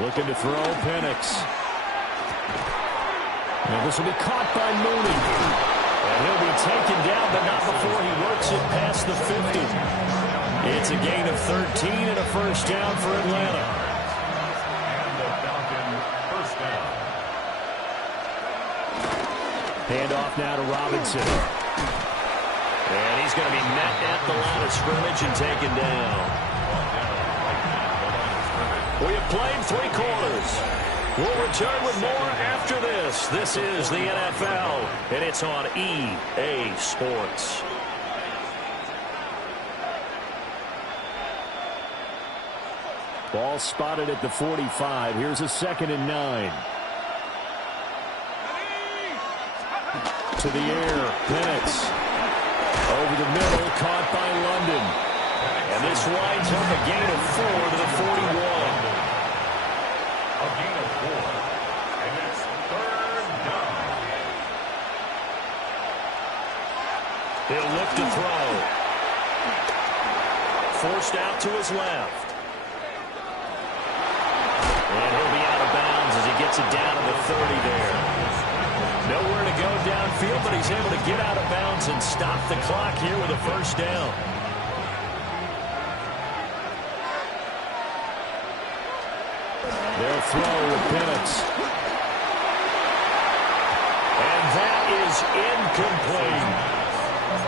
Looking to throw, Penix. And this will be caught by Mooney. And he'll be taken down, but not before he works it past the 50. It's a gain of 13 and a first down for Atlanta. And the Falcon first down. Handoff now to Robinson. And he's going to be met at the line of scrimmage and taken down. We have played 3 quarters. We'll return with more after this. This is the NFL, and it's on EA Sports. Ball spotted at the 45. Here's a 2nd and 9. To the air, Penix. Over the middle, caught by London. And this winds up a gain of 4 to the 41. A gain of 4. And it's 3rd down. He'll look to throw. Forced out to his left. And he'll be out of bounds as he gets it down to the 30 there. Nowhere to go downfield, but he's able to get out of bounds and stop the clock here with a first down. They'll throw with Penix. And that is incomplete.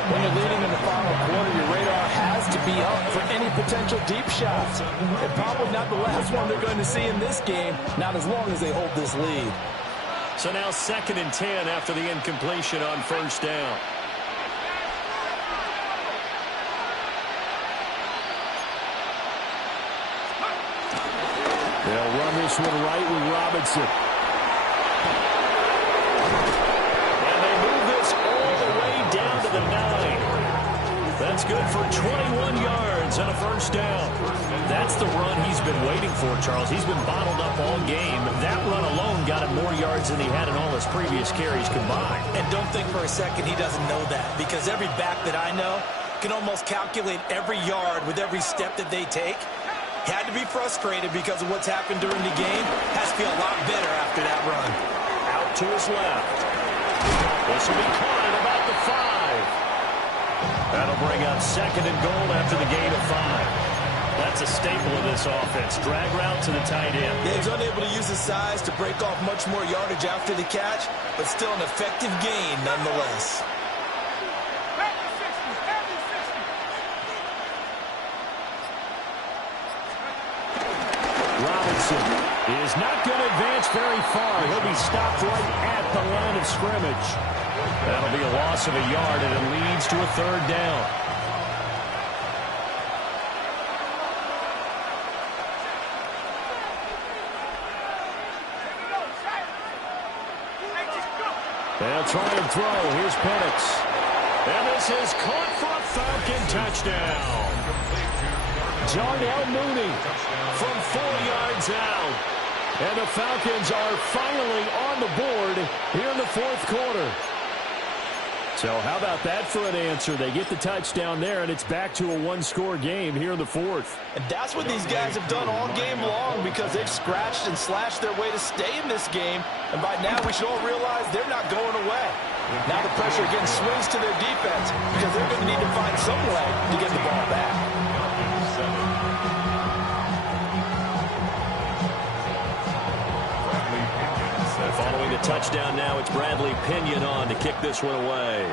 When you're leading in the final quarter, your radar has to be up for any potential deep shots. And probably not the last one they're going to see in this game, not as long as they hold this lead. So now 2nd and 10 after the incompletion on first down. They'll run this one right with Robinson. And they move this all the way down to the 9. That's good for 21 yards and a first down. That's the run he's been waiting for, Charles. He's been bottled up all game. That run alone got him more yards than he had in all his previous carries combined. And don't think for a second he doesn't know that, because every back that I know can almost calculate every yard with every step that they take. Had to be frustrated because of what's happened during the game. Has to feel a lot better after that run. Out to his left. This will be caught at about the 5. That'll bring up 2nd and goal after the gain of 5. That's a staple of this offense. Drag route to the tight end. Yeah, he's unable to use his size to break off much more yardage after the catch, but still an effective gain nonetheless. Robinson is not going to advance very far. He'll be stopped right at the line of scrimmage. That'll be a loss of a yard, and it leads to a 3rd down. They'll try and throw. Here's Penix. And this is caught for a Falcon touchdown. Darnell Mooney from 4 yards out. And the Falcons are finally on the board here in the 4th quarter. So how about that for an answer? They get the touchdown there, and it's back to a one-score game here in the fourth. And that's what these guys have done all game long because they've scratched and slashed their way to stay in this game. And by now, we should all realize they're not going away. Now the pressure again swings to their defense because they're going to need to find some way to get the ball back. Following the touchdown now, it's Bradley Pinion on to kick this one away.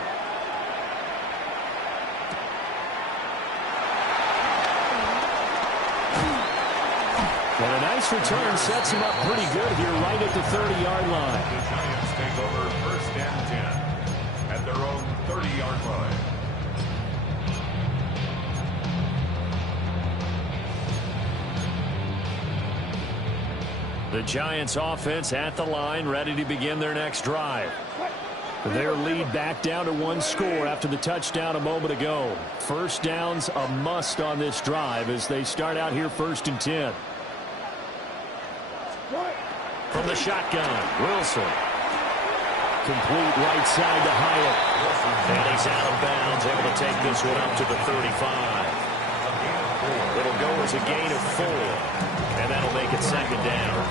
And a nice return sets him up pretty good here right at the 30-yard line. The Giants take over 1st and 10 at their own 30-yard line. The Giants offense at the line, ready to begin their next drive. Their lead back down to one score after the touchdown a moment ago. First down's a must on this drive as they start out here 1st and 10. From the shotgun, Wilson. Complete right side to Hyatt. And he's out of bounds, able to take this one up to the 35. It'll go as a gain of 4. And that'll make it 2nd down.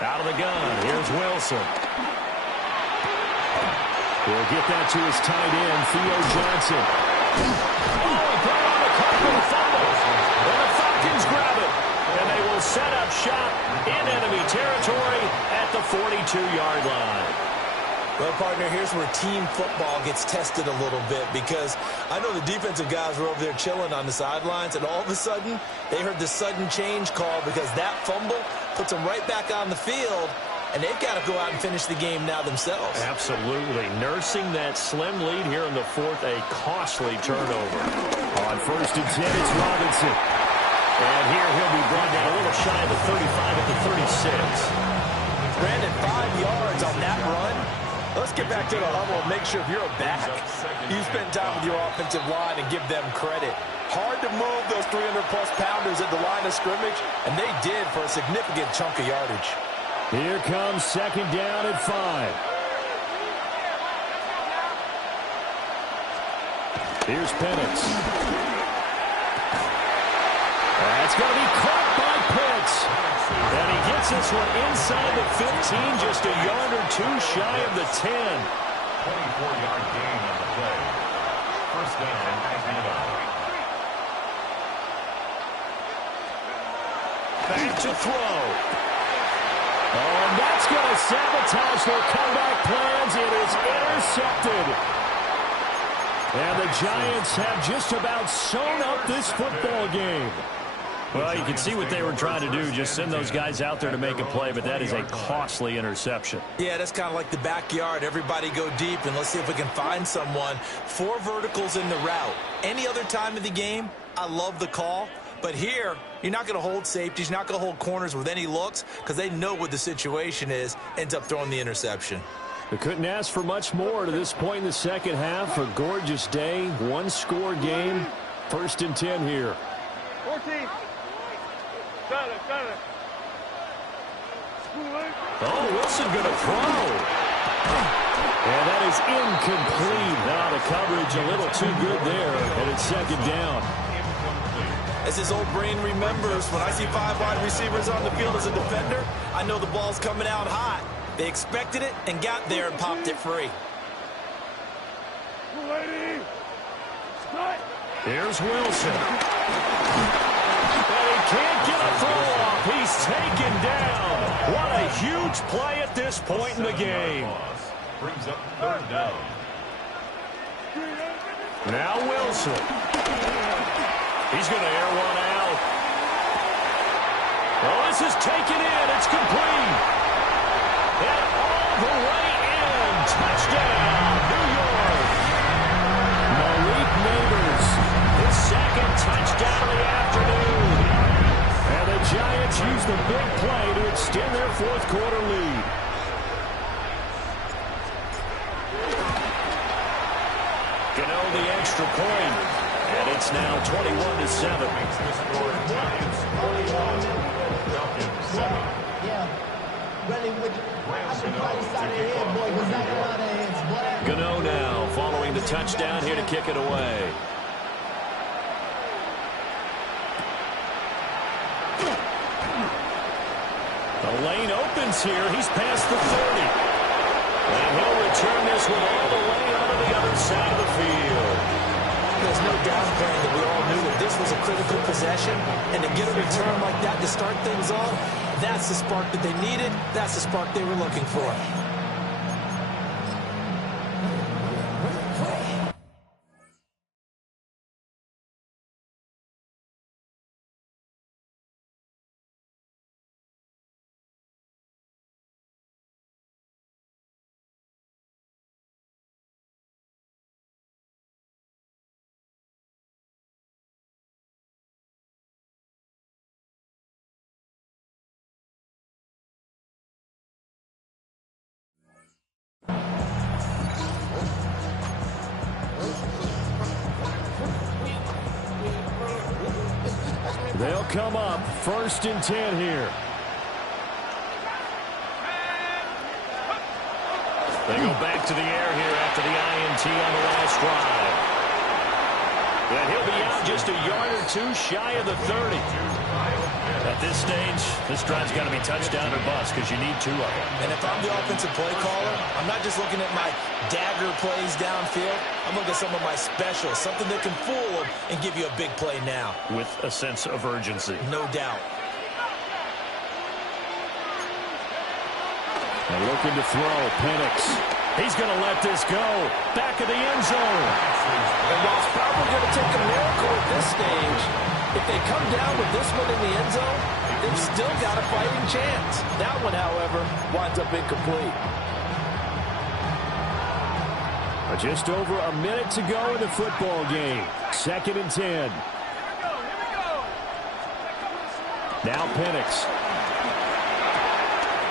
Out of the gun, here's Wilson. He'll get that to his tight end, Theo Johnson. Oh, he put it on the carpet and fumbles. And the Falcons grab it. And they will set up shop in enemy territory at the 42-yard line. Well, partner, here's where team football gets tested a little bit because I know the defensive guys were over there chilling on the sidelines, and all of a sudden, they heard the sudden change call because that fumble puts them right back on the field, and they've got to go out and finish the game now themselves. Absolutely. Nursing that slim lead here in the fourth, a costly turnover. On 1st and 10, it's Robinson. And here he'll be brought down a little shy of the 35 at the 36. Brandon, 5 yards on that run. Let's get back to the huddle and make sure if you're a back, you spend time with your offensive line and give them credit. Hard to move those 300-plus pounders at the line of scrimmage, and they did for a significant chunk of yardage. Here comes 2nd down at 5. Here's Penix. That's going to be caught by Pitts. And he gets this one inside the 15, just a yard or 2 shy of the 10. 24-yard gain on the play. 1st down and 11. Back to throw. Oh, and that's going to sabotage their comeback plans. It is intercepted. And the Giants have just about sewn up this football game. Well, you can see what they were trying to do, just send those guys out there to make a play, but that is a costly interception. Yeah, that's kind of like the backyard. Everybody go deep, and let's see if we can find someone. 4 verticals in the route. Any other time of the game, I love the call. But here, you're not going to hold safeties, you're not going to hold corners with any looks because they know what the situation is, ends up throwing the interception. They couldn't ask for much more to this point in the second half. A gorgeous day, one-score game, 1st and 10 here. 14. Got it. Oh, Wilson going to throw. And that is incomplete. Now the coverage a little too good there, and it's 2nd down. As his old brain remembers, when I see 5 wide receivers on the field as a defender, I know the ball's coming out hot. They expected it and got there and popped it free. Here's Wilson. And he can't get a throw off. He's taken down. What a huge play at this point in the game. Brings up 3rd down. Now Wilson. He's going to air one out. Well, this is taken in. It's complete. And all the way in. Touchdown, New York. Malik Neighbors. His 2nd touchdown touchdown of the afternoon. And the Giants use the big play to extend their fourth quarter lead. Gano the extra point, and it's now 21-7. Gano now following the touchdown here to kick it away. The lane opens here. He's past the 30. And he'll return this one all the way onto the other side of the field. There's no doubt, Brand, that we all knew that this was a critical possession. And to get a return like that to start things off, that's the spark that they needed. That's the spark they were looking for. They'll come up 1st and 10 here. They go back to the air here after the INT on the last drive. And he'll be out just a yard or two shy of the 30. At this stage, this drive's got to be touchdown or bust because you need 2 of them. And if I'm the offensive play caller, I'm not just looking at my dagger plays downfield. I'm looking at some of my specials, something that can fool them and give you a big play now. With a sense of urgency. No doubt. And looking to throw, Penix. He's going to let this go. Back of the end zone. And while it's probably going to take a miracle at this stage, if they come down with this one in the end zone, they've still got a fighting chance. That one, however, winds up incomplete. Just over a minute to go in the football game. 2nd and 10. Now Penix.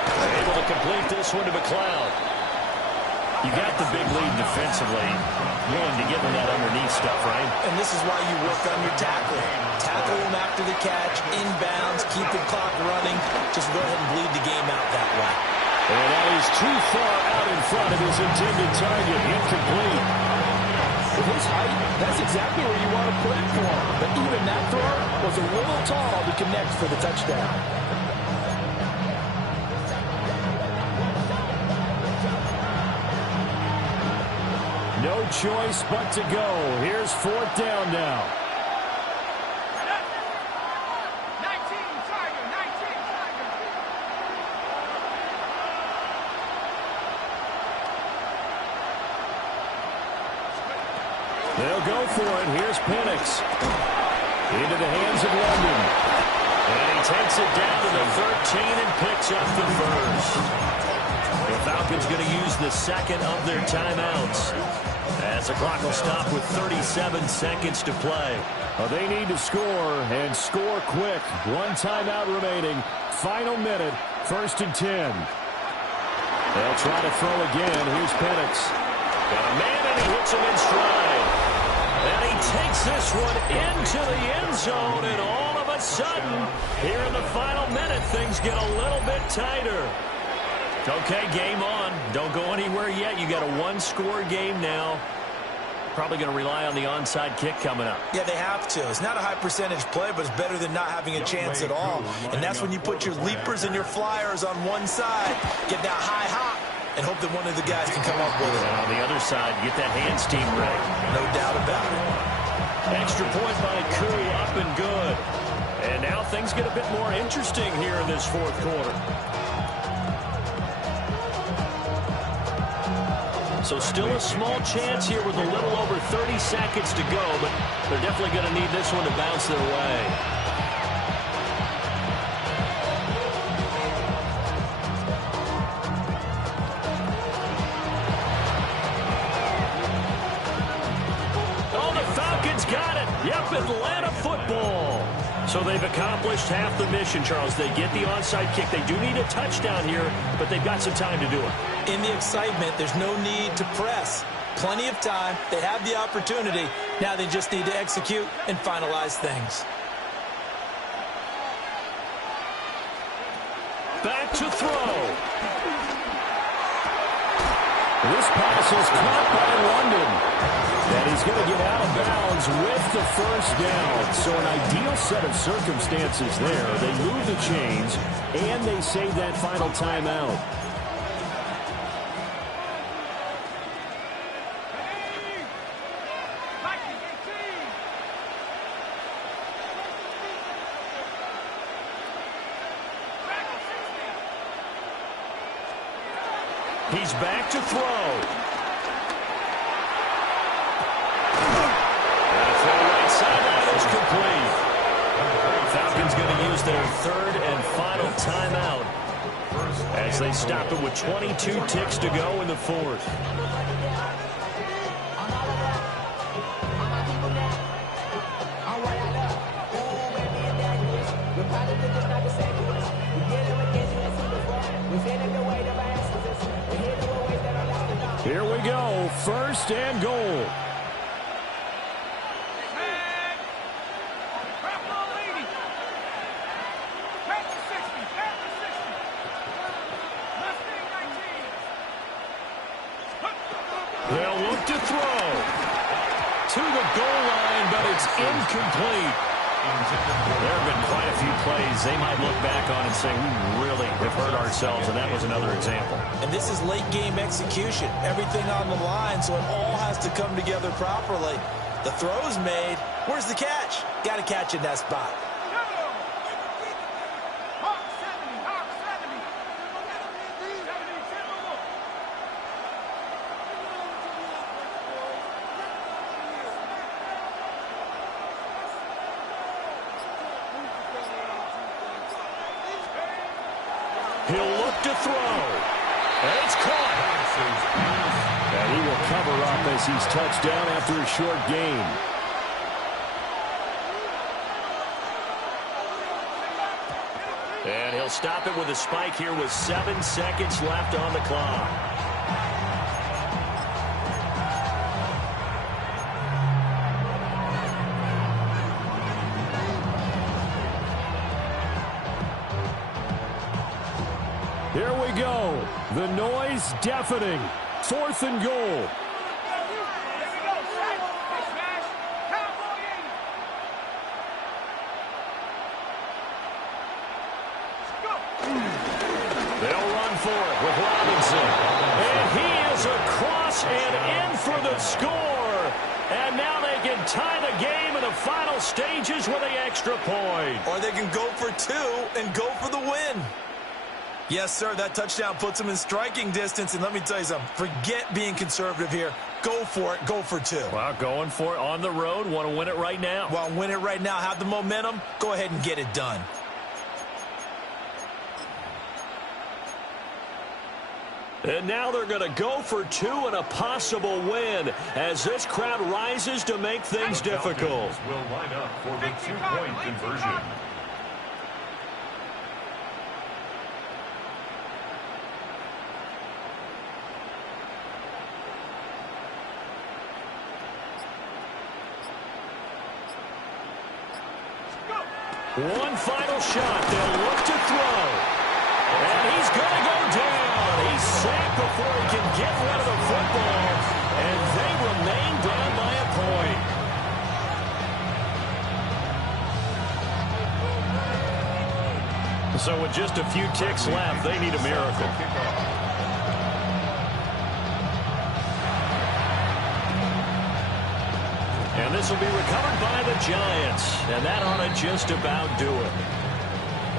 Able to complete this one to McLeod. You got the big lead defensively. Willing to give him that underneath stuff, right? And this is why you work on your tackling. Tackle him after the catch, inbounds, keep the clock running. Just go ahead and bleed the game out that way. And that is too far out in front of his intended target. Incomplete. With his height, that's exactly where you want to put it for him. But even that throw was a little tall to connect for the touchdown. No choice but to go. Here's 4th down now. 19, Tiger, 19, Tiger. They'll go for it. Here's Penix. Into the hands of London. And he takes it down to the 13 and picks up the first. The Falcons going to use the second of their timeouts, as the clock will stop with 37 seconds to play. Well, they need to score, and score quick. 1 timeout remaining. Final minute, 1st and 10. They'll try to throw again. Here's Penix. Got a man, and he hits him in stride. And he takes this one into the end zone, and all of a sudden, here in the final minute, things get a little bit tighter. Okay, game on. Don't go anywhere yet. You got a 1-score game now. Probably going to rely on the onside kick coming up. Yeah, they have to. It's not a high percentage play, but it's better than not having a chance at all. And that's when you put your leapers and your flyers on one side, get that high hop, and hope that one of the guys can come up with it. And on the other side, get that hands team ready. No doubt about it. Extra point by Koo, up and good. And now things get a bit more interesting here in this 4th quarter. So still a small chance here with a little over 30 seconds to go, but they're definitely going to need this one to bounce their way. Oh, the Falcons got it. Yep, Atlanta football. So they've accomplished half the mission, Charles. They get the onside kick. They do need a touchdown here, but they've got some time to do it. In the excitement, there's no need to press. Plenty of time. They have the opportunity. Now they just need to execute and finalize things. Back to throw. This pass is caught by London. And he's going to get out of bounds with the first down. So an ideal set of circumstances there. They move the chains, and they save that final timeout. He's back to throw. That throw right sideline is complete. Falcons going to use their third and final timeout as they stop it with 22 ticks to go in the fourth. Here we go, first and goal. They'll look to throw to the goal line, but it's incomplete. There have been quite a few plays they might look back on and say, we really have hurt ourselves, and that was another example. And this is late-game execution. Everything on the line, so it all has to come together properly. The throw's made. Where's the catch? Got to catch in that spot. He'll look to throw. And it's caught. And he will cover up as he's touched down after a short gain. And he'll stop it with a spike here with 7 seconds left on the clock. Here we go. The noise deafening. 4th and goal. They'll run for it with Robinson. And he is across and in for the score. And now they can tie the game in the final stages with the extra point. Or they can go for 2 and go for the win. Yes, sir, that touchdown puts them in striking distance. And let me tell you something, forget being conservative here. Go for it, go for 2. Well, going for it on the road. Want to win it right now. Well, win it right now, have the momentum, go ahead and get it done. And now they're going to go for 2 and a possible win as this crowd rises to make things difficult. Will line up for the 2-point conversion. One final shot. They'll look to throw. And he's going to go down. He's safe before he can get rid of the football. And they remain down by a point. So with just a few ticks left, they need a miracle. And this will be recovered by the Giants. And that ought to just about do it.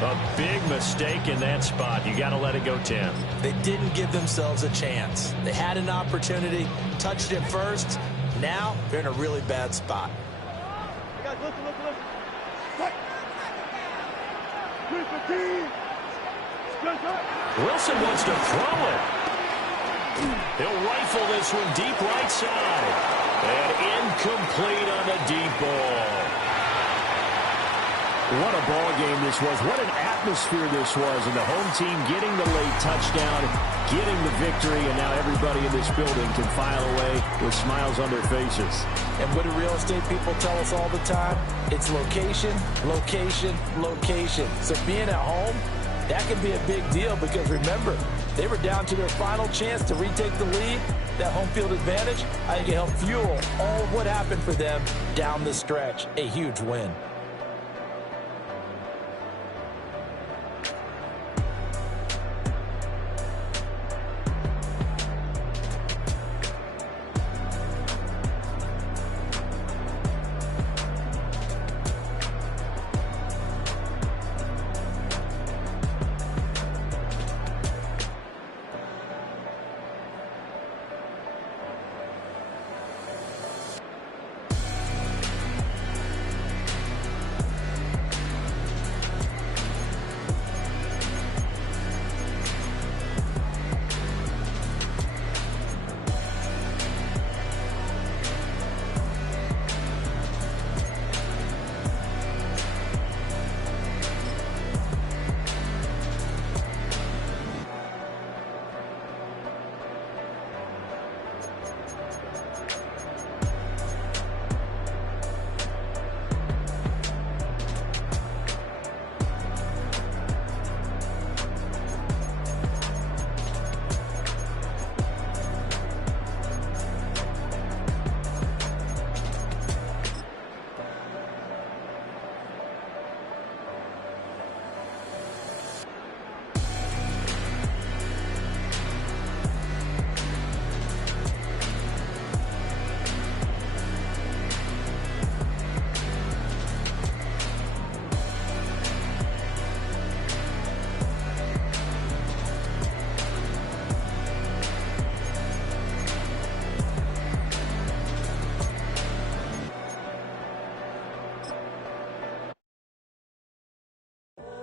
A big mistake in that spot. You got to let it go 10. They didn't give themselves a chance. They had an opportunity, touched it first. Now they're in a really bad spot. Wilson wants to throw it. He'll rifle this one deep right side. And incomplete on the deep ball. What a ball game this was. What an atmosphere this was. And the home team getting the late touchdown, getting the victory, and now everybody in this building can file away with smiles on their faces. And what do real estate people tell us all the time? It's location, location, location. So being at home, that can be a big deal because remember, they were down to their final chance to retake the lead. That home field advantage, I think it helped fuel all of what happened for them down the stretch. A huge win.